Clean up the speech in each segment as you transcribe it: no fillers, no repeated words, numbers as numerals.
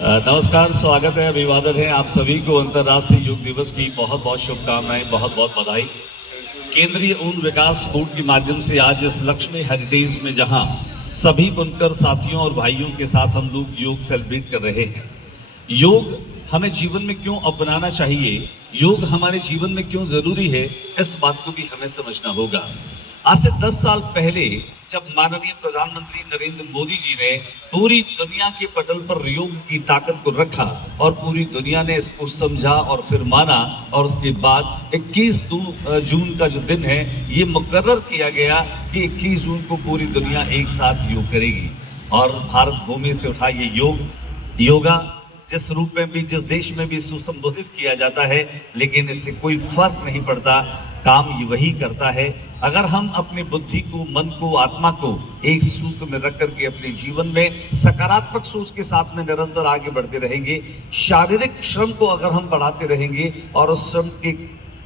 नमस्कार, स्वागत है, अभिवादन है आप सभी को। अंतर्राष्ट्रीय योग दिवस की बहुत बहुत शुभकामनाएं, बहुत बहुत बधाई। केंद्रीय ऊन विकास बोर्ड के माध्यम से आज इस लक्ष्मी हेरिटेज में जहां सभी बुनकर साथियों और भाइयों के साथ हम लोग योग सेलिब्रेट कर रहे हैं। योग हमें जीवन में क्यों अपनाना चाहिए, योग हमारे जीवन में क्यों जरूरी है, इस बात को भी हमें समझना होगा। आज से 10 साल पहले जब माननीय प्रधानमंत्री नरेंद्र मोदी जी ने पूरी दुनिया के पटल पर योग की ताकत को रखा और पूरी दुनिया ने इसको समझा और फिर माना, और उसके बाद 21 जून का जो दिन है ये मुकर्रर किया गया कि 21 जून को पूरी दुनिया एक साथ योग करेगी। और भारत भूमि से उठा ये योगा जिस रूप में भी, जिस देश में भी सुसंबोधित किया जाता है, लेकिन इससे कोई फर्क नहीं पड़ता, काम ये वही करता है। अगर हम अपनी बुद्धि को, मन को, आत्मा को एक सूत्र में रख करके अपने जीवन में सकारात्मक सोच के साथ में निरंतर आगे बढ़ते रहेंगे, शारीरिक श्रम को अगर हम बढ़ाते रहेंगे और उस श्रम के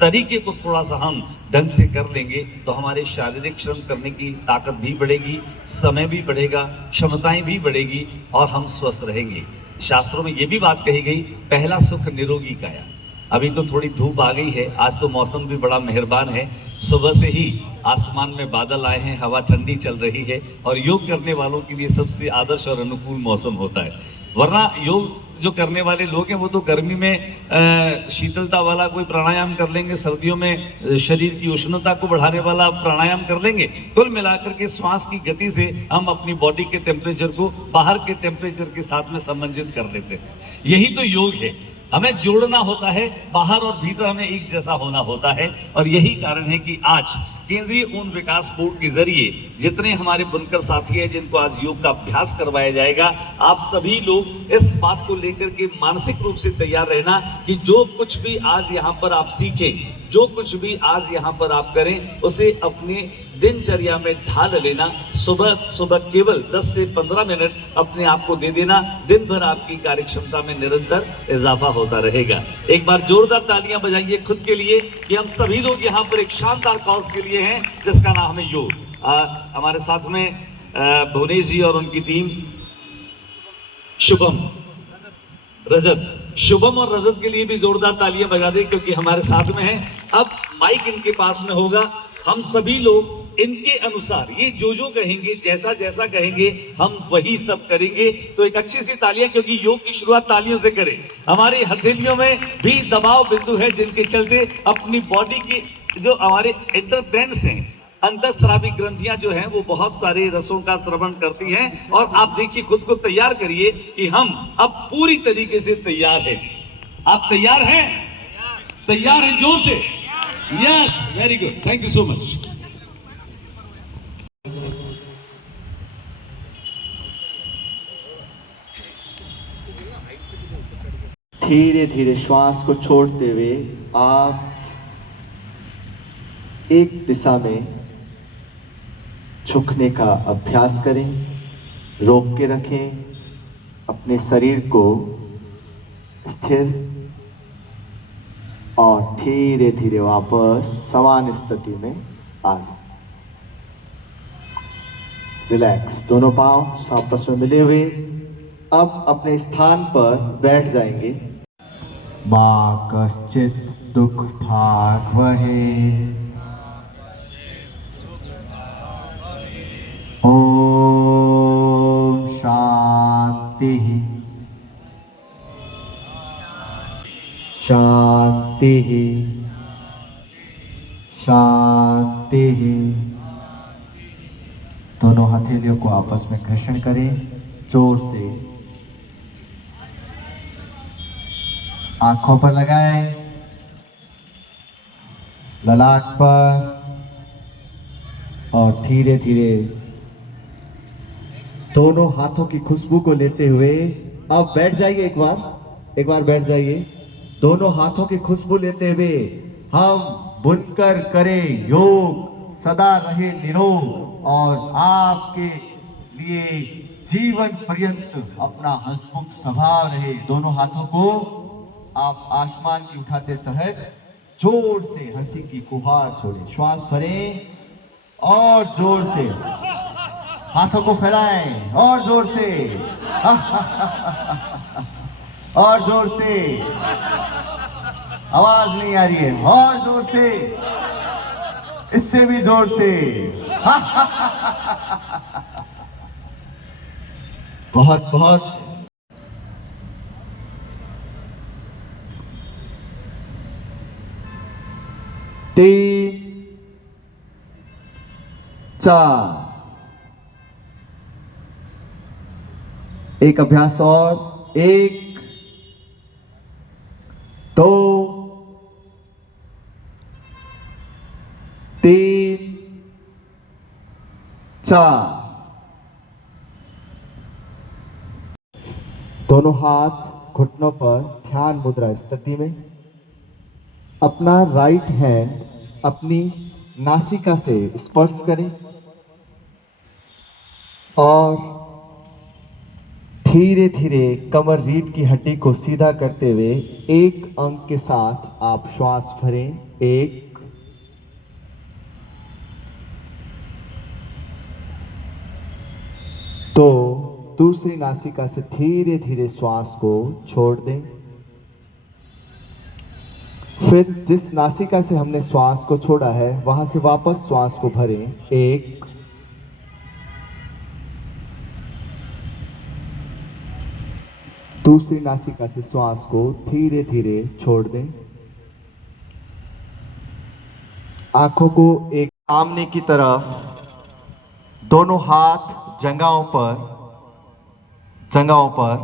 तरीके को थोड़ा सा हम ढंग से कर लेंगे, तो हमारे शारीरिक श्रम करने की ताकत भी बढ़ेगी, समय भी बढ़ेगा, क्षमताएं भी बढ़ेगी और हम स्वस्थ रहेंगे। शास्त्रों में ये भी बात कही गई, पहला सुख निरोगी काया। अभी तो थोड़ी धूप आ गई है, आज तो मौसम भी बड़ा मेहरबान है। सुबह से ही आसमान में बादल आए हैं, हवा ठंडी चल रही है और योग करने वालों के लिए सबसे आदर्श और अनुकूल मौसम होता है। वरना योग जो करने वाले लोग हैं वो तो गर्मी में शीतलता वाला कोई प्राणायाम कर लेंगे, सर्दियों में शरीर की उष्णता को बढ़ाने वाला प्राणायाम कर लेंगे। कुल मिलाकर के श्वास की गति से हम अपनी बॉडी के टेम्परेचर को बाहर के टेम्परेचर के साथ में संबंधित कर लेते हैं। यही तो योग है, हमें जोड़ना होता है, बाहर और भीतर हमें एक जैसा होना होता है। और यही कारण है कि आज केंद्रीय ऊन विकास बोर्ड के जरिए जितने हमारे बुनकर साथी हैं जिनको आज योग का अभ्यास करवाया जाएगा, आप सभी लोग इस बात को लेकर के मानसिक रूप से तैयार रहना कि जो कुछ भी आज यहाँ पर आप सीखें, जो कुछ भी आज यहाँ पर आप करें, उसे अपने दिनचर्या में ढाल लेना। सुबह सुबह केवल 10 से 15 मिनट अपने आप को दे देना, दिन भर आपकी कार्यक्षमता में निरंतर इजाफा होता रहेगा। एक बार जोरदार तालियां बजाइए खुद के लिए कि हम सभी लोग यहाँ पर एक शानदार कॉज के लिए हैं जिसका नाम है योग। हमारे साथ में भुवनेश जी और उनकी टीम, शुभम, रजत, शुभम और रजत के लिए भी जोरदार तालियां बजा दें क्योंकि हमारे साथ में है। अब माइक इनके पास में होगा, हम सभी लोग इनके अनुसार ये जो कहेंगे, जैसा जैसा कहेंगे, हम वही सब करेंगे। तो एक अच्छी सी तालियां, क्योंकि योग की शुरुआत तालियों से करें। हमारी हथेलियों में भी दबाव बिंदु है जिनके चलते अपनी बॉडी की जो हमारे इंटरब्रेंड्स हैं, अंतःस्रावी ग्रंथियां जो हैं, वो बहुत सारे रसों का श्रवण करती हैं। और आप देखिए, खुद को तैयार करिए कि हम अब पूरी तरीके से तैयार हैं। आप तैयार हैं? तैयार हैं? जोर से yes, very good, thank you so much. धीरे धीरे श्वास को छोड़ते हुए आप एक दिशा में झुकने का अभ्यास करें, रोक के रखें अपने शरीर को स्थिर, और धीरे धीरे वापस समान स्थिति में आ जाए। रिलैक्स, दोनों पांव आपस में मिले हुए अब अपने स्थान पर बैठ जाएंगे। माँ कश्चित दुख भाग वहे, ओम शांति शांति शांति। दोनों हथेलियों को आपस में घर्षण करें जोर से, आंखों पर लगाएं, ललाट पर, और धीरे धीरे दोनों हाथों की खुशबू को लेते हुए अब बैठ जाइए। एक बार बैठ जाइए। दोनों हाथों की खुशबू लेते हुए हम बुनकर करें योग, सदा रहे निरोग और आपके लिए जीवन पर्यंत अपना हंसमुख स्वभाव रहे। दोनों हाथों को आप आसमान की उठाते तहत जोर से हंसी की फुहार छोड़ें। श्वास भरें और जोर से हाथों को फैलाएं और जोर से और जोर से, आवाज नहीं आ रही है, और जोर से, इससे भी जोर से। बहुत बहुत। तीन, चार, एक अभ्यास और, एक, दो, तीन, चार। दोनों हाथ घुटनों पर ध्यान मुद्रा स्थिति में। अपना राइट हैंड अपनी नासिका से स्पर्श करें और धीरे धीरे कमर रीढ़ की हड्डी को सीधा करते हुए एक अंक के साथ आप श्वास भरें। एक, तो दूसरी नासिका से धीरे धीरे श्वास को छोड़ दें। फिर जिस नासिका से हमने श्वास को छोड़ा है वहां से वापस श्वास को भरें। एक, दूसरी नासिका से श्वास को धीरे धीरे छोड़ दें। आंखों को एक सामने की तरफ, दोनों हाथ जंघाओं पर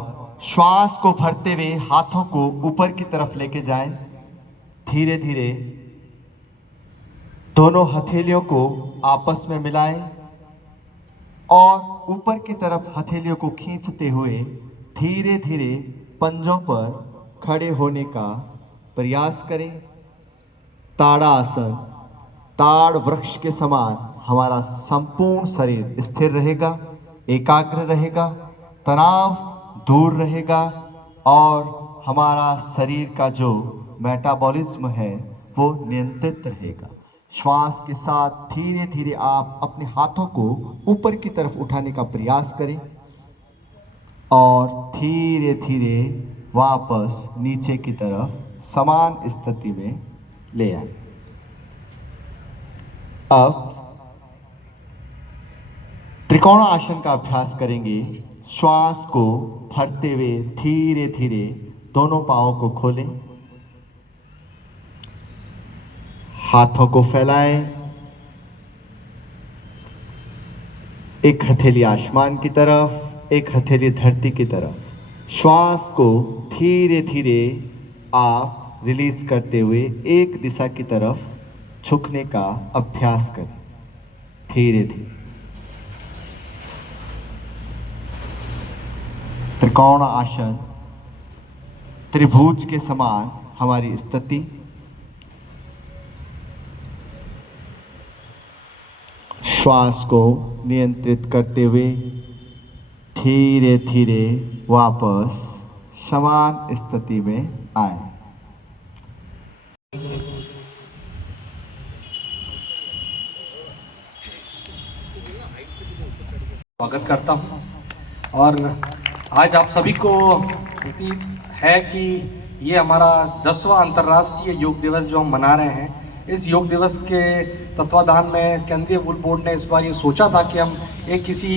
श्वास को भरते हुए हाथों को ऊपर की तरफ लेके जाएं। धीरे धीरे दोनों हथेलियों को आपस में मिलाएं और ऊपर की तरफ हथेलियों को खींचते हुए धीरे धीरे पंजों पर खड़े होने का प्रयास करें। ताड़ासन, ताड़ वृक्ष के समान हमारा संपूर्ण शरीर स्थिर रहेगा, एकाग्र रहेगा, तनाव दूर रहेगा और हमारा शरीर का जो मेटाबॉलिज्म है वो नियंत्रित रहेगा। श्वास के साथ धीरे धीरे आप अपने हाथों को ऊपर की तरफ उठाने का प्रयास करें और धीरे धीरे वापस नीचे की तरफ समान स्थिति में ले आए। अब त्रिकोणासन का अभ्यास करेंगे। श्वास को भरते हुए धीरे धीरे दोनों पांवों को खोलें, हाथों को फैलाएं, एक हथेली आसमान की तरफ, एक हथेली धरती की तरफ। श्वास को धीरे धीरे आप रिलीज करते हुए एक दिशा की तरफ झुकने का अभ्यास करें। धीरे धीरे त्रिकोण आसन, त्रिभुज के समान हमारी स्थिति। श्वास को नियंत्रित करते हुए धीरे धीरे वापस समान स्थिति में आए। स्वागत करता हूं और आज आप सभी को प्रतीत है कि ये हमारा 10वां अंतर्राष्ट्रीय योग दिवस जो हम मना रहे हैं। इस योग दिवस के तत्वाधान में केंद्रीय वुल बोर्ड ने इस बार ये सोचा था कि हम एक किसी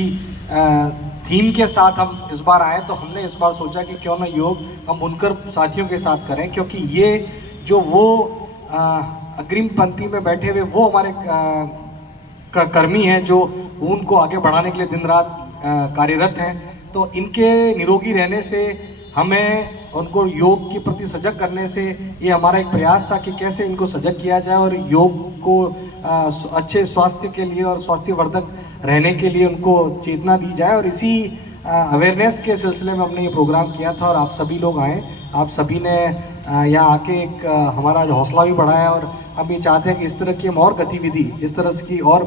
थीम के साथ हम इस बार आए, तो हमने इस बार सोचा कि क्यों ना योग हम बुनकर साथियों के साथ करें, क्योंकि ये जो वो अग्रिम पंक्ति में बैठे हुए वो हमारे कर्मी हैं जो ऊन को आगे बढ़ाने के लिए दिन रात कार्यरत हैं। तो इनके निरोगी रहने से, हमें उनको योग के प्रति सजग करने से ये हमारा एक प्रयास था कि कैसे इनको सजग किया जाए और योग को अच्छे स्वास्थ्य के लिए और स्वास्थ्यवर्धक रहने के लिए उनको चेतना दी जाए। और इसी अवेयरनेस के सिलसिले में हमने ये प्रोग्राम किया था और आप सभी लोग आए, आप सभी ने यहाँ आके एक हमारा हौसला भी बढ़ाया और हम ये चाहते हैं कि इस तरह की हम और गतिविधि, इस तरह की और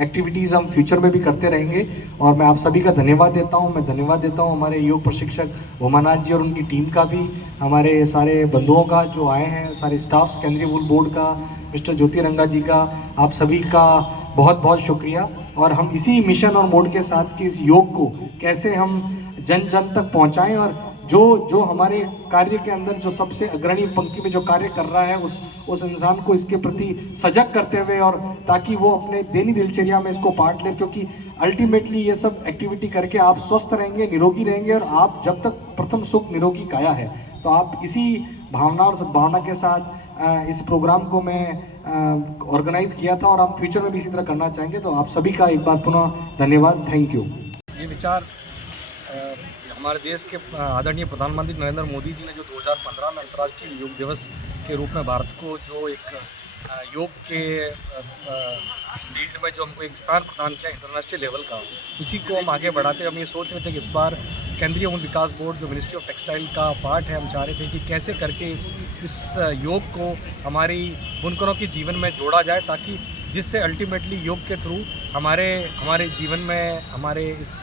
एक्टिविटीज़ हम फ्यूचर में भी करते रहेंगे। और मैं आप सभी का धन्यवाद देता हूँ। मैं धन्यवाद देता हूँ हमारे योग प्रशिक्षक उमानाथ जी और उनकी टीम का भी, हमारे सारे बंधुओं का जो आए हैं, सारे स्टाफ्स केंद्रीय वुल बोर्ड का, मिस्टर ज्योति रंगा जी का, आप सभी का बहुत बहुत शुक्रिया। और हम इसी मिशन और मोड के साथ कि इस योग को कैसे हम जन जन तक पहुँचाएँ और जो हमारे कार्य के अंदर जो सबसे अग्रणी पंक्ति में जो कार्य कर रहा है उस इंसान को इसके प्रति सजग करते हुए, और ताकि वो अपने दैनिक दिनचर्या में इसको पार्ट ले, क्योंकि अल्टीमेटली ये सब एक्टिविटी करके आप स्वस्थ रहेंगे, निरोगी रहेंगे, और आप जब तक प्रथम सुख निरोगी काया है। तो आप इसी भावना और सद्भावना के साथ इस प्रोग्राम को मैं ऑर्गेनाइज किया था, और हम फ्यूचर में भी इसी तरह करना चाहेंगे। तो आप सभी का एक बार पुनः धन्यवाद, थैंक यू। ये विचार हमारे देश के आदरणीय प्रधानमंत्री नरेंद्र मोदी जी ने जो 2015 में अंतर्राष्ट्रीय योग दिवस के रूप में भारत को जो एक योग के फील्ड में जो हमको एक स्थान प्रदान किया इंटरनेशनल लेवल का, उसी को हम आगे बढ़ाते हम ये सोच रहे थे कि इस बार केंद्रीय ऊन विकास बोर्ड जो मिनिस्ट्री ऑफ टेक्सटाइल का पार्ट है, हम चाह रहे थे कि कैसे करके इस योग को हमारी बुनकरों के जीवन में जोड़ा जाए, ताकि जिससे अल्टीमेटली योग के थ्रू हमारे जीवन में हमारे इस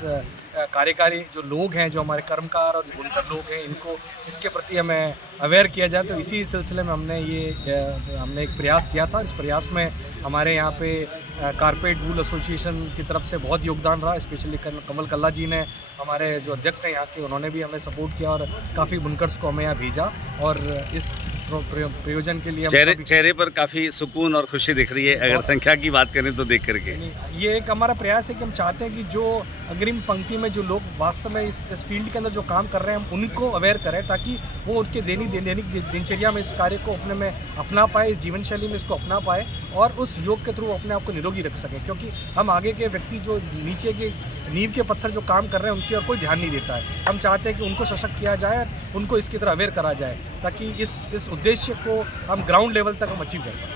कार्यकारी जो लोग हैं, जो हमारे कर्मकार और बुनकर लोग हैं, इनको इसके प्रति हमें अवेयर किया जाए। तो इसी सिलसिले में हमने एक प्रयास किया था। इस प्रयास में हमारे यहाँ पे कारपेट वूल एसोसिएशन की तरफ से बहुत योगदान रहा, स्पेशली कमल कल्ला जी ने, हमारे जो अध्यक्ष हैं यहाँ के, उन्होंने भी हमें सपोर्ट किया और काफ़ी बुनकर्स को हमें यहाँ भेजा। और इस प्रयोजन के लिए चेहरे पर काफ़ी सुकून और खुशी दिख रही है, अगर संख्या की बात करें तो देख करके। ये एक हमारा प्रयास है कि हम चाहते हैं कि जो अग्रिम पंक्ति में जो लोग वास्तव में इस फील्ड के अंदर जो काम कर रहे हैं, हम उनको अवेयर करें, ताकि वो उनके दैनिक दिनचर्या में इस कार्य को अपने में अपना पाए, इस जीवन शैली में इसको अपना पाए, और उस योग के थ्रू अपने आप को निरोगी रख सकें। क्योंकि हम आगे के व्यक्ति जो नीचे के नींव के पत्थर जो काम कर रहे हैं, उनकी और कोई ध्यान नहीं देता है। हम चाहते हैं कि उनको सशक्त किया जाए, उनको इसकी तरह अवेयर करा जाए, ताकि इस उद्देश्य को हम ग्राउंड लेवल तक हम अचीव कर पाएँ।